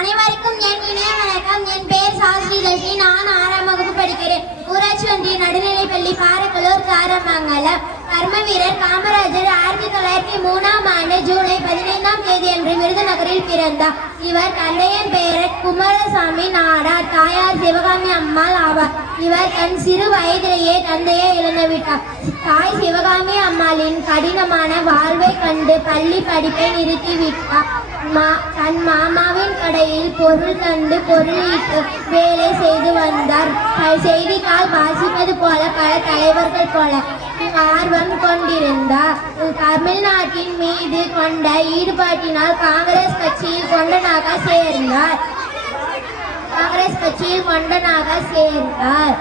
அனைவருக்கும் என் இணைய வணக்கம். என் பெயர் சாஸ்திரி லட்சுமி. நான் ஆறாம் வகுப்பு படிக்கிறேன். ஊராட்சி ஒன்றிய நடுநிலைப்பள்ளி பாரக்கலூர் காரமங்கலம் கர்ம வீரர் காமராஜர் ஆயிரத்தி தொள்ளாயிரத்தி மூணாம் ஆண்டு ஜூலை பதினைந்தாம் தேதி அன்று விருதுநகரில் பிறந்தார். இவர் தந்தையின் பெயர் குமாரசாமி நாடார். தாயார் சிவகாமி அம்மாள் ஆவார். இவர் தன் சிறு வயதிலேயே தந்தையை இழந்துவிட்டார். தாய் சிவகாமி அம்மாளின் கடினமான வாழ்வை கண்டு பள்ளி படிப்பை நிறுத்திவிட்டார். மா தன் மாமாவின் கடையில் பொருள் தந்து பொருளீட்டு வேலை செய்து வந்தார். செய்தித்தாள் வாசிப்பது போல பல தலைவர்கள் போல ஆர்வம் கொண்டிருந்தார். தமிழ்நாட்டின் மீது கொண்ட ஈடுபாட்டினால் காங்கிரஸ் கட்சியில் கொண்டனாக சேர்ந்தார். காங்கிரஸ் கட்சியில் கொண்டனாக சேர்ந்தார்.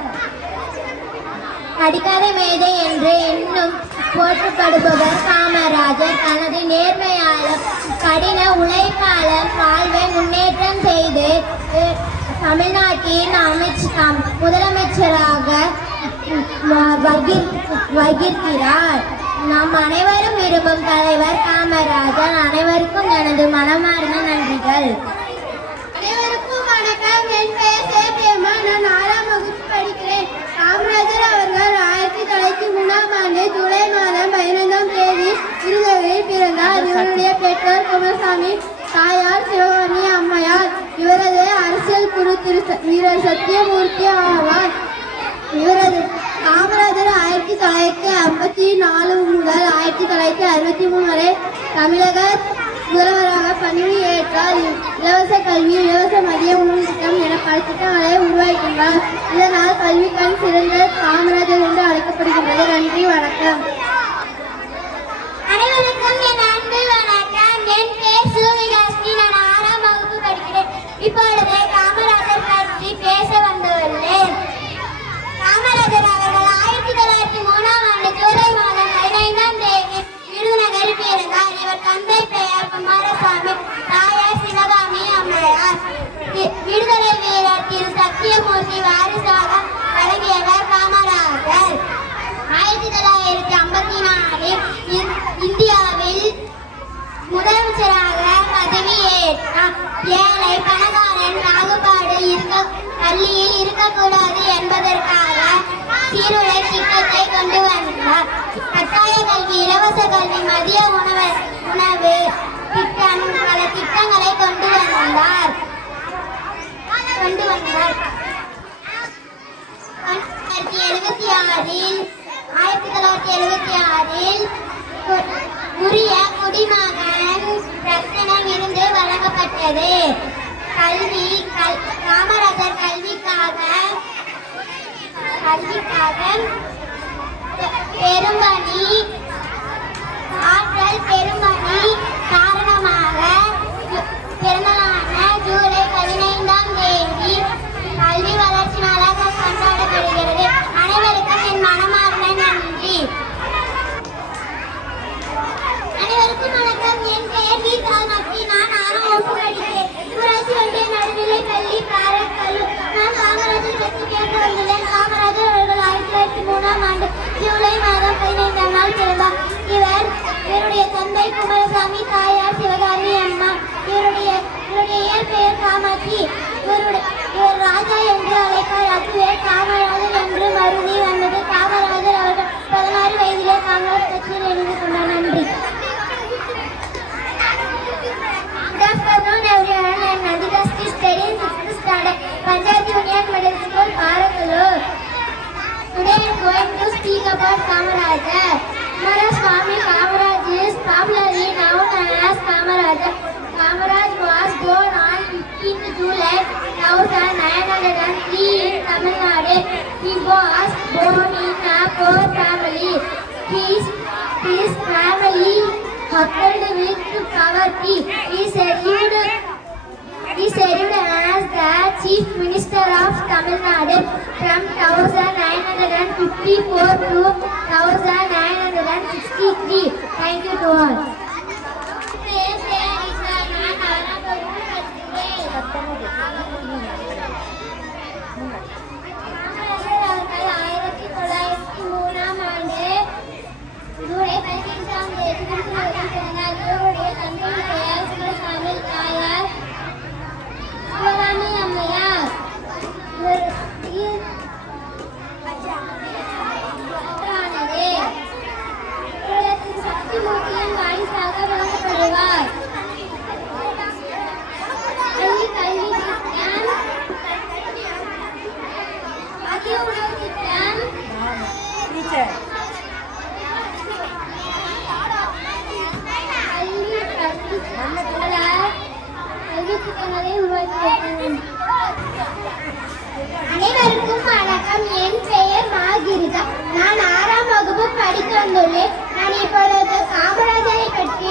அடிக்காத மேதை என்று இன்னும் போற்றப்படுபவர் காமராஜர். தனது நேர்மையாலும் கடின உழைப்பாளர் வாழ்வை முன்னேற்றம் செய்து தமிழ்நாட்டின் அமைச்சர் முதலமைச்சராக வகிர்கிறார் நாம் அனைவரும் விரும்பும் தலைவர் காமராஜர். அனைவருக்கும் எனது மனமார்ந்த நன்றிகள் அனைவருக்கும் வணக்கம் என் பெயர் சேபியம்மா நான் நாலாம் வகுப்பு படிக்கிறேன் காமராஜர் அவர்கள் ஆயிரத்தி தொள்ளாயிரத்தி மூணாம் ஆண்டு ஜூலை மாதம் பதினைந்தாம் தேதி விருதுகளில் பிறந்தார் அம்பேத்கர் குமரசாமி குமாரசாமி தாயார் சிவகாமி அம்மையார் இவரது அரசியல் குரு திரு வீரர் சத்தியமூர்த்தி ஆவார். இவரது காமராஜர் ஆயிரத்தி தொள்ளாயிரத்தி ஐம்பத்தி நாலு முதல் ஆயிரத்தி தொள்ளாயிரத்தி அறுபத்தி மூணு வரை தமிழக முதல்வராக பணியேற்றார். இலவச கல்வி இலவச மதிய உணவு திட்டம் என பல திட்டங்களை உருவாக்கினார் இதனால் கல்விக்கான சிறந்த காமராஜர் என்று அழைக்கப்படுகின்றது. நன்றி வணக்கம் அனைவருக்கும் என் அன்பு வணக்கம் என் பேர் சூரியகாஸ்ரீ நான் ஆறாம் வகுப்பு படிக்கிறேன் இப்பொழுது காமராஜர் பற்றி பேச வந்துள்ளேன் காமராஜர் அவர்கள் ஆயிரத்தி தொள்ளாயிரத்தி மூணாம் ஆண்டு ஜூலை மாதம் பதினைந்தாம் தேதி விருதுநகரில் பிறந்தார் இவர் தந்தை பெயர் குமாரசாமி தாயார் சிவகாமி அம்மையார் வி- விடுதலை வீரர் திரு பரிசாக வழங்கியவர் காமராஜர் ஆயிரத்தி தொள்ளாயிரத்தி ஐம்பத்தி நாலில் இந்- இந்தியாவில் முதலமைச்சராக பதவியேற்றார் ஏழை பணக்காரன் பாகுபாடு இருக்க பள்ளியில் இருக்கக்கூடாது என்பதற்காக சீருடை திட்டத்தை கொண்டு வந்தார். கட்டாய கல்வி இலவச கல்வி மதிய உணவு உணவு திட்டம் பல திட்டங்களை கொண்டு வந்தார் கொண்டு வந்தார் ஆயிரத்தி எழுபத்தி ஆறில் ஆயிரத்தி தொள்ளாயிரத்தி எழுபத்தி ஆறில் கு- உரிய குடிமகன் ரத்தின விருது வழங்கப்பட்டது கல்வி கல் காமராஜர் கல்விக்காக கல்விக்காக பெரும்பணி ஆற்றல் பெரும்பணி காரணமாக ஜு- பிறந்தநாளான ஜூலை பதினைந்தாம் தேதி கல்வி வளர்ச்சி நாளாக கொண்டாடப்படுகிறது அனைவருக்கும் என் மனமார்ந்த நன்றி அனைவருக்கும் வணக்கம் என் பெயர் கீதா நத்தி நான் ஆறாம் வகுப்பு படிக்கிறேன் ஊராட்சி ஒன்றிய நடுநிலை பள்ளி காரைக்கல்லூர் நான் காமராஜர் பற்றி பேச வந்துள்ளேன் காமராஜர் அவர்கள் ஆயிரத்தி தொள்ளாயிரத்தி மூணாம் ஆண்டு ஜூலை மாதம் பதினைந்தாம் நாள் பிறந்தார் இவர் இவருடைய தந்தை குமாரசாமி தாயார் சிவகாமி அம்மா. இவருடைய இவருடைய இயற்பெயர் காமாட்சி. இவருடைய இவர் 15th July 1903 in Tamil Nadu. He was born in a poor family. His, his family suffered with poverty. He served he served as the Chief Minister of Tamil Nadu from 1954 to 1963. நான் ஆறாம் வகுப்பு படிக்க வந்துள்ளேன். நான் இப்பொழுது காமராஜரை பற்றி